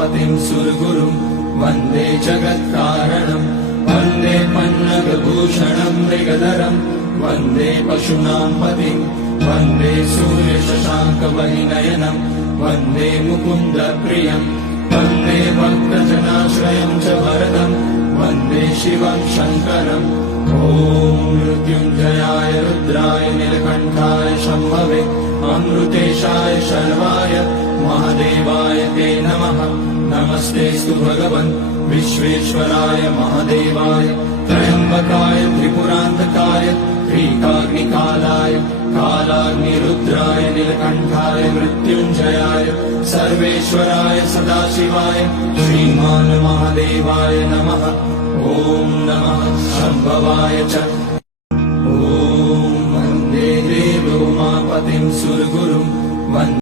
उमापतिं सुरगुरुं वन्दे जगत्कारणं वन्दे पन्नगभूषणं मृगधरं वन्दे पशूनां पतिं वन्दे सूर्यशशाङ्कवहिनयनं वन्दे मुकुन्दप्रियं वन्दे भक्तजनाश्रयं च वरदं वन्दे शिवं शङ्करम् ॐ मृत्युञ्जयाय रुद्राय नीलकण्ठाय शम्भवे अमृतेशाय शर्वाय महादेवाय ते नमः। नमस्तेऽस्तु भगवन् विश्वेश्वराय महादेवाय त्र्यम्बकाय त्रिपुरान्तकाय त्रिकाग्निकालाय कालाग्निरुद्राय नीलकण्ठाय मृत्युञ्जयाय सर्वेश्वराय सदाशिवाय श्रीमान् महादेवाय नमः। ॐ नमः शम्भवाय च। ॐ वन्दे देवोमापतिं सुरगुरुं वन्दे